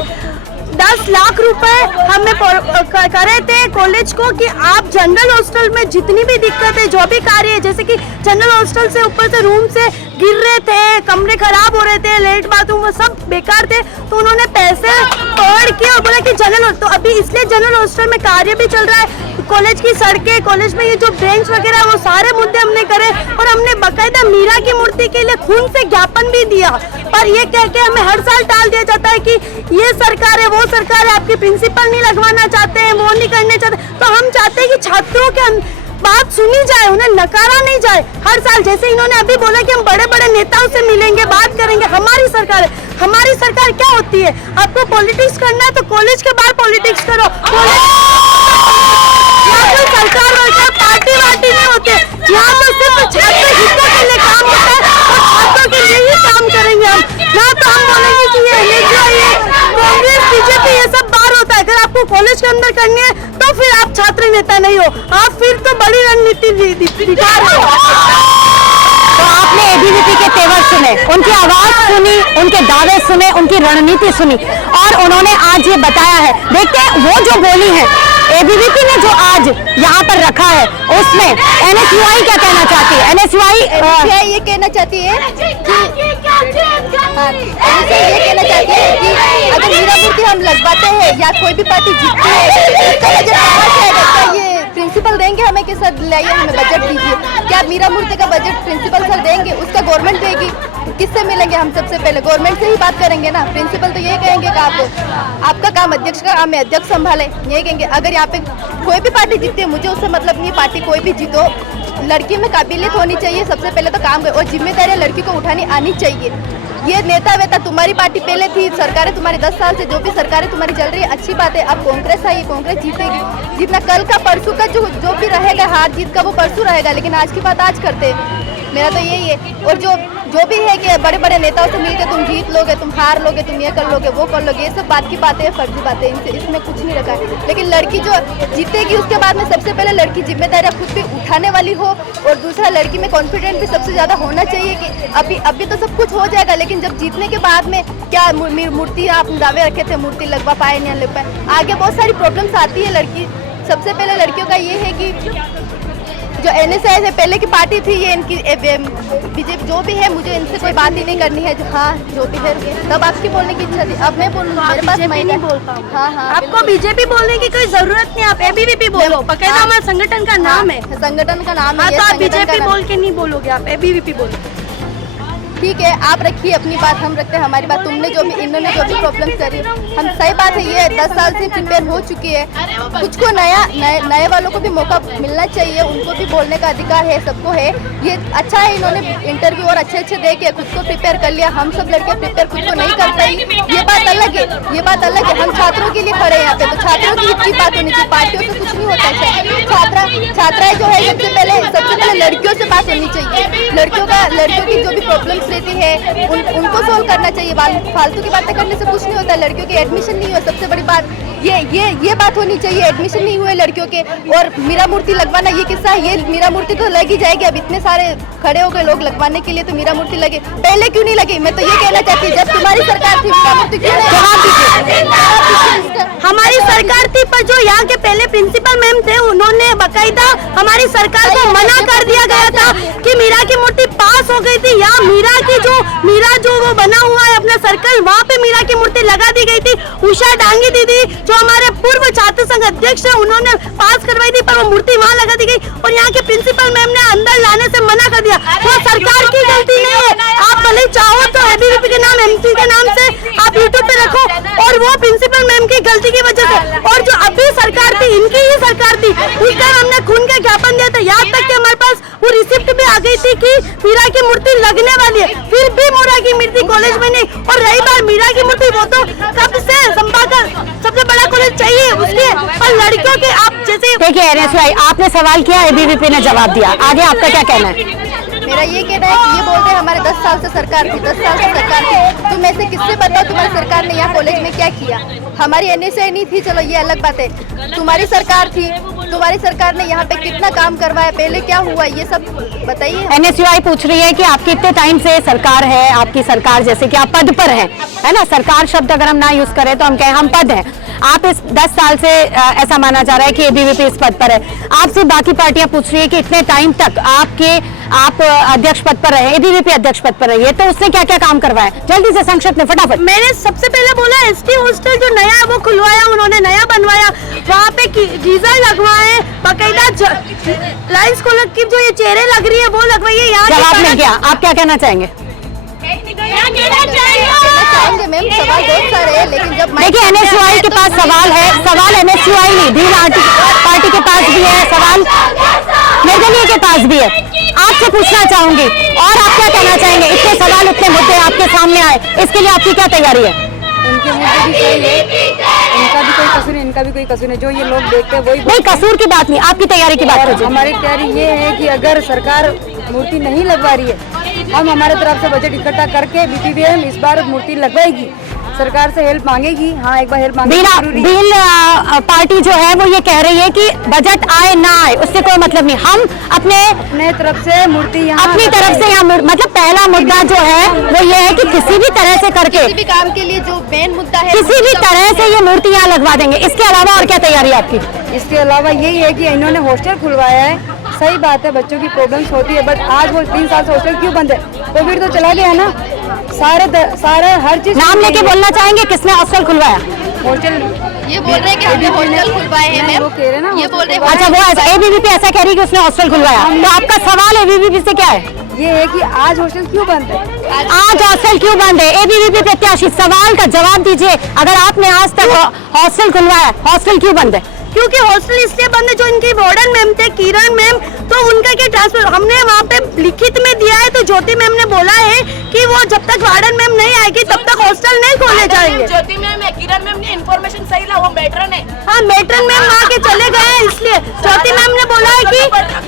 10 लाख रुपए हमें करे थे कॉलेज को कि आप जनरल हॉस्टल में जितनी भी दिक्कत है, जो भी कार्य है, जैसे कि जनरल हॉस्टल से ऊपर से रूम से गिर रहे थे, कमरे खराब हो रहे थे, लेट बाथरूम सब बेकार थे, तो उन्होंने पैसे तोड़ के और बोला कि जनरल, तो अभी इसलिए जनरल हॉस्टल में कार्य भी चल रहा है। कॉलेज की सड़कें, कॉलेज में ये जो बेंच वगैरह, वो सारे मुद्दे हमने करे। और हमने बाकायदा मीरा की मूर्ति के लिए खून से ज्ञापन भी दिया, पर ये कह के हमें हर साल टाल दिया जाता है कि ये सरकार है, वो सरकार है, आपकी प्रिंसिपल नहीं लगवाना चाहते हैं, वो नहीं करने चाहते। तो हम चाहते हैं कि छात्रों के बात सुनी जाए, उन्हें नकारा नहीं जाए। हर साल जैसे इन्होंने अभी बोला कि हम बड़े बड़े नेताओं से मिलेंगे, बात करेंगे, हमारी सरकार है। हमारी सरकार क्या होती है? आपको पॉलिटिक्स करना है तो कॉलेज के बाहर पॉलिटिक्स करो। सरकार वरकार पार्टी वार्टी नहीं होते, यहाँ तो सिर्फ छात्र हितों के लिए काम होता है और छात्रों के लिए ही काम करेंगे हम। ना तो हम बोलेंगे कि ये NSUI है, कांग्रेस, BJP, ये सब बाहर होता है। अगर आपको कॉलेज के अंदर करनी है तो फिर आप छात्र नेता नहीं हो, आप फिर तो बड़ी रणनीति दिखा रहे हो। तो आपने ABVP के तेवर सुने, उनकी आवाज सुनी, उनके दावे सुने, उनकी रणनीति सुनी, और उन्होंने आज ये बताया है। देखते हैं वो जो बोली है ABVP ने जो आज यहाँ पर रखा है, उसमें NSUI क्या कहना चाहती है? NSUI ये कहना चाहती है कि ये कहना चाहती है कि अगर मीरा मूर्ति हम लगवाते हैं या कोई भी पार्टी जीतती है, इसका बजट कहाँ से आएगा? क्या ये प्रिंसिपल देंगे हमें कि सर लाइए हमें बजट दीजिए? क्या मीरा मूर्ति का बजट प्रिंसिपल सर देंगे? उसका गवर्नमेंट देगी। किससे मिलेंगे? हम सबसे पहले गवर्नमेंट से ही बात करेंगे ना। प्रिंसिपल तो ये कहेंगे कि आपका काम अध्यक्ष का काम है, अध्यक्ष संभाले, ये कहेंगे। अगर यहाँ पे कोई भी पार्टी जीतती है, मुझे उससे मतलब नहीं, पार्टी कोई भी जीतो, लड़की में काबिलियत होनी चाहिए सबसे पहले तो काम। और जिम्मेदारियाँ लड़की को उठानी आनी चाहिए। ये नेता वेता तुम्हारी पार्टी पहले थी, सरकारें तुम्हारी 10 साल से जो भी सरकारें तुम्हारी चल रही है अच्छी बात है। अब कांग्रेस आई है, कांग्रेस जीतेगी। जितना कल का परसों का जो भी रहेगा, हार जीत का वो परसों रहेगा, लेकिन आज की बात आज करते हैं। मेरा तो यही है। और जो भी है कि बड़े बड़े नेताओं से मिलकर तुम जीत लोगे, तुम हार लोगे, तुम ये कर लोगे, वो कर लोगे, ये सब बात की बातें, फर्जी बातें, इसमें कुछ नहीं रखा है। लेकिन लड़की जो जीतेगी उसके बाद में सबसे पहले लड़की जिम्मेदारियाँ खुद भी उठाने वाली हो, और दूसरा लड़की में कॉन्फिडेंट भी सबसे ज़्यादा होना चाहिए कि अभी तो सब कुछ हो जाएगा, लेकिन जब जीतने के बाद में क्या मूर्ति आप दावे रखे थे, मूर्ति लगवा पाए नहीं लग पाए, आगे बहुत सारी प्रॉब्लम्स आती है। लड़की सबसे पहले लड़कियों का ये है कि जो NSI से पहले की पार्टी थी, ये इनकी बीजेपी जो भी है, मुझे इनसे कोई बात ही नहीं करनी है। हाँ जो भी है, तब आपकी बोलने की इच्छा थी, अब मैं बोलूँ, मेरे पास मैं नहीं बोल पाऊँ। हाँ आपको बीजेपी बोलने की कोई जरूरत नहीं, आप ABVP बोलो, बकायदा हमारे संगठन का नाम है, संगठन का नाम है। तो आप बीजेपी बोल के नहीं बोलोगे, आप ABVP बोलो। ठीक है, आप रखिए अपनी बात, हम रखते हैं हमारी बात। तुमने जो भी, इन्होंने जो भी प्रॉब्लम करी, हम सही बात है, ये 10 साल से प्रिपेयर हो चुकी है। कुछ को नए वालों को भी मौका मिलना चाहिए, उनको भी बोलने का अधिकार है, सबको है। ये अच्छा है, इन्होंने इंटरव्यू और अच्छे दे के खुद को प्रिपेयर कर लिया। हम सब लड़के प्रिपेयर खुद को नहीं कर पाई, ये बात अलग है, ये बात अलग है। हम छात्रों के लिए खड़े हैं यहाँ पे, तो छात्रों की इतनी बात होनी चाहिए, पार्टियों से कुछ नहीं होता है। छात्राएं जो है सबसे पहले लड़कियों से बात होनी चाहिए। लड़कियों की जो भी प्रॉब्लम्स रहती है उनको सोल्व करना चाहिए। फालतू की बातें करने से कुछ नहीं होता। लड़कियों के एडमिशन नहीं हुआ, सबसे बड़ी बात ये बात होनी चाहिए। एडमिशन नहीं हुए लड़कियों के, और मीरा मूर्ति लगवाना ये किस्सा है। ये मीरा मूर्ति तो लग ही जाएगी, अब इतने सारे खड़े हो गए लोग लगवाने के लिए, तो मीरा मूर्ति लगे। पहले क्यों नहीं लगी? मैं तो ये कहना चाहती हूँ, जब तुम्हारी सरकार थी मीरा मूर्ति क्यों नहीं? हमारी सरकार थी, पर जो यहाँ के पहले प्रिंसिपल मैम थे, उन्होंने बकायदा हमारी सरकार को मना कर दिया गया था कि मीरा की मूर्ति पास हो गई थी। यहाँ मीरा जो वो बना हुआ है अपना सर्कल, वहाँ पे मीरा की मूर्ति लगा दी गई थी। उषा डांगी दीदी जो हमारे पूर्व छात्र संघ अध्यक्ष है, उन्होंने पास करवाई थी, पर वो मूर्ति वहाँ लगा दी गई, और यहाँ के प्रिंसिपल मैम ने अंदर लाने से मना कर दिया। वो सरकार की गलती नहीं है। आप भले चाहो तो ABVP के नाम, MC के नाम से आप YouTube पे रखो, और वो प्रिंसिपल मैम की गलती की वजह से, और जो अभी सरकार थी, इनकी ही सरकार थी, उस टाइम हमने खून का ज्ञापन दिया था। यहाँ तक कि हमारे पास वो रिसिप्ट भी आ गई थी कि मीरा की मूर्ति लगने वाली है, फिर भी मीरा की मूर्ति कॉलेज में नहीं। और रही बात मीरा की मूर्ति, वो तो कब से संभाकर सबसे बड़ा कॉलेज चाहिए उसके, और लड़कियों के आप जैसे। देखिए NSY, आपने सवाल किया, ABVP ने जवाब दिया, आगे आपका क्या कहना है? मेरा ये कहना है कि ये बोलते हैं हमारे 10 साल से सरकार थी, 10 साल से सरकार थी। तुम ऐसे किससे बताओ तुम्हारी सरकार ने यहाँ कॉलेज में क्या किया? हमारी NSI नहीं थी, चलो ये अलग बात है। तुम्हारी सरकार थी, तुम्हारी सरकार ने यहाँ पे कितना काम करवाया, पहले क्या हुआ, ये सब बताइए। NSY पूछ रही है कि आपकी इतने टाइम से सरकार है, आपकी सरकार जैसे कि आप पद पर हैं, है ना? सरकार शब्द अगर हम ना यूज करें तो हम कहें हम पद हैं। आप इस 10 साल से ऐसा माना जा रहा है कि ABVP इस पद पर है। आपसे बाकी पार्टियां पूछ रही है कि इतने टाइम तक आप अध्यक्ष पद पर रहे, ABVP अध्यक्ष पद पर रही है, तो उसने क्या क्या काम करवाया? जल्दी से संक्षिप्त में फटाफट। मैंने सबसे पहले बोला ST हॉस्टल जो नया है वो खुलवाया, उन्होंने नया बनवाया, वहाँ पे गीजर लगवाए, बकायदा लाइन्स कॉलर की जो ये चेहरे लग रही है वो लगवाई है। यहाँ जवाब मिल गया, आप क्या कहना चाहेंगे? चाहेंगे मैम, सवाल बहुत सारे हैं, लेकिन जब देखिए NSY के पास सवाल है, सवाल NSY नहीं, भीम पार्टी के पास भी है सवाल, निर्दलीय के पास भी है। आपसे पूछना चाहूंगी, और आप क्या कहना चाहेंगे? इतने सवाल, इतने मुद्दे आपके सामने आए, इसके लिए आपकी क्या तैयारी है? इनके मुद्दे भी सही है, इनका भी कोई कसूर नहीं, इनका भी कोई कसूर नहीं, जो ये लोग देखते हैं वही। नहीं, कसूर की बात नहीं, आपकी तैयारी की बात कीजिए। हमारी तैयारी ये है कि अगर सरकार मूर्ति नहीं लगवा रही है, हम हमारे तरफ से बजट इकट्ठा करके BPVM इस बार मूर्ति लगवाएगी, सरकार से हेल्प मांगेगी। हाँ, एक बार हेल्प मांगेगी। भील पार्टी जो है वो ये कह रही है कि बजट आए ना आए उससे कोई मतलब नहीं, हम अपने तरफ से मूर्ति यहाँ, अपनी तरफ से यहाँ, मतलब पहला मुद्दा जो है वो ये है कि किसी भी तरह से करके, किसी भी काम के लिए जो मेन मुद्दा है, किसी भी तरह से ये मूर्ति यहाँ लगवा देंगे। इसके अलावा और क्या तैयारी है आपकी? इसके अलावा यही है कि इन्होंने हॉस्टल खुलवाया है, सही बात है, बच्चों की प्रॉब्लम्स होती है, बट आज वो 3 साल से हॉस्टल क्यों बंद है? कोविड तो चला गया ना, सारे हर चीज। नाम लेके बोलना चाहेंगे किसने हॉस्टल खुलवाया? हॉस्टल ये बोल रहे हैं कि हमने हॉस्टल खुलवाए हैं मैम, वो कह रहे हैं ना, ये बोल रहे हैं। अच्छा, वो ऐसा ABVP ऐसा कह रही है कि उसने हॉस्टल खुलवाया, तो आपका सवाल ABVP से क्या है? ये है कि आज हॉस्टल क्यों बंद है? आज हॉस्टल क्यों बंद है? ABVP प्रत्याशी सवाल का जवाब दीजिए। अगर आपने आज तक हॉस्टल खुलवाया, हॉस्टल क्यों बंद है? क्योंकि हॉस्टल इसलिए बंद है, जो इनकी वार्डन मैम थे किरण मैम, तो उनका क्या ट्रांसफर हमने वहाँ पे लिखित में दिया है। तो ज्योति मैम ने बोला है कि वो जब तक वार्डन मैम नहीं आएगी तब तक हॉस्टल नहीं खोले जाएंगे। ज्योति मैम है, किरण मैम ने इन्फॉर्मेशन सही ला, वो मैट्रन है। हाँ, मैट्रन मैम वहाँ के चले गए हैं, इसलिए ज्योति मैम ने बोला है कि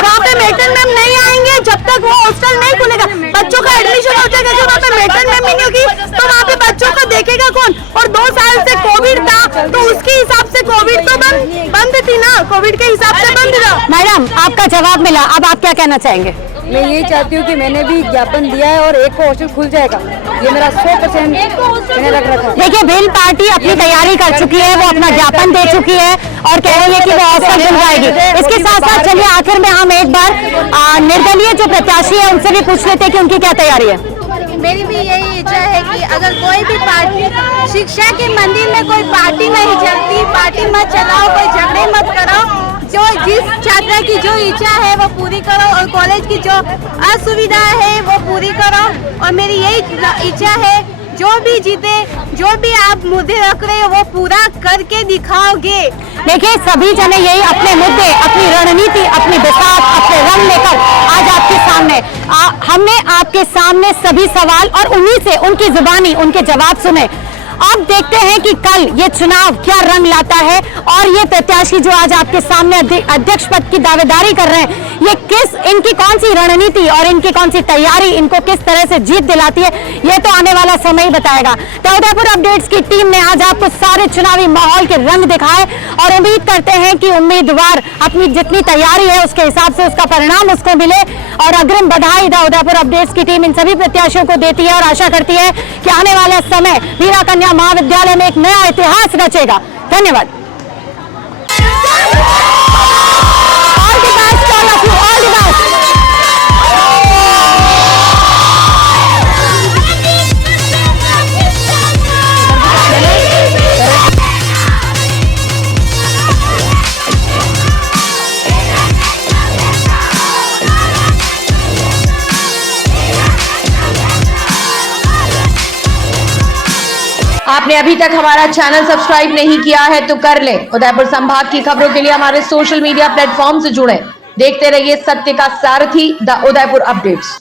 वहाँ पे मैट्रन मैम नहीं आएंगे जब तक वो हॉस्टल नहीं खुलेगा। बच्चों का एडमिशन हो जाएगा, जो वहाँ पे मैट्रन मैम ही नहीं होगी तो वहाँ पे बच्चों को देखेगा कौन। और 2 साल से कोविड था, तो उसके हिसाब से कोविड तो बंद थी ना, कोविड के हिसाब से बंद था। मैडम, आपका जवाब मिला, अब आप क्या कहना चाहेंगे? मैं यही चाहती हूँ कि मैंने भी ज्ञापन दिया है और एक को हॉस्टल खुल जाएगा, ये मेरा 100% मैंने रख रखा है। देखिए, भिल पार्टी अपनी तैयारी कर चुकी है, वो अपना ज्ञापन दे चुकी है और कह रही है कि वो हॉस्टल खुल जाएगी। इसके साथ साथ चलिए आखिर में हम एक बार निर्दलीय जो प्रत्याशी है उनसे भी पूछ लेते हैं कि उनकी क्या तैयारी है। मेरी भी यही इच्छा है कि अगर कोई भी पार्टी, शिक्षा के मंदिर में कोई पार्टी नहीं चलती, पार्टी मत चलाओ, कोई झगड़े मत करो, जो जिस छात्र की जो इच्छा है वो पूरी करो और कॉलेज की जो असुविधा है वो पूरी करो। और मेरी यही इच्छा है, जो भी जीते, जो भी आप मुद्दे रख रहे हो वो पूरा करके दिखाओगे। देखिए, सभी जने यही अपने मुद्दे, अपनी रणनीति, अपनी बिसात, अपने रंग लेकर आज आपके सामने हमने आपके सामने सभी सवाल और उन्हीं से उनकी जुबानी उनके जवाब सुने। अब देखते हैं कि कल ये चुनाव क्या रंग लाता है और ये प्रत्याशी जो आज आपके सामने अध्यक्ष पद की दावेदारी कर रहे हैं, ये इनकी कौन सी रणनीति और इनकी कौन सी तैयारी इनको किस तरह से जीत दिलाती है, ये तो आने वाला समय ही बताएगा। तो उदयपुर अपडेट्स की टीम ने आज आपको सारे चुनावी माहौल के रंग दिखाए और उम्मीद करते हैं कि उम्मीदवार अपनी जितनी तैयारी है उसके हिसाब से उसका परिणाम उसको मिले। और अग्रिम बधाई द उदयपुर अपडेट्स की टीम इन सभी प्रत्याशियों को देती है और आशा करती है कि आने वाला समय वीरा कन्या महाविद्यालय में एक नया इतिहास रचेगा। धन्यवाद। All the best, all of you, all the best. आपने अभी तक हमारा चैनल सब्सक्राइब नहीं किया है तो कर लें। उदयपुर संभाग की खबरों के लिए हमारे सोशल मीडिया प्लेटफॉर्म से जुड़ें। देखते रहिए सत्य का सारथी द उदयपुर अपडेट्स।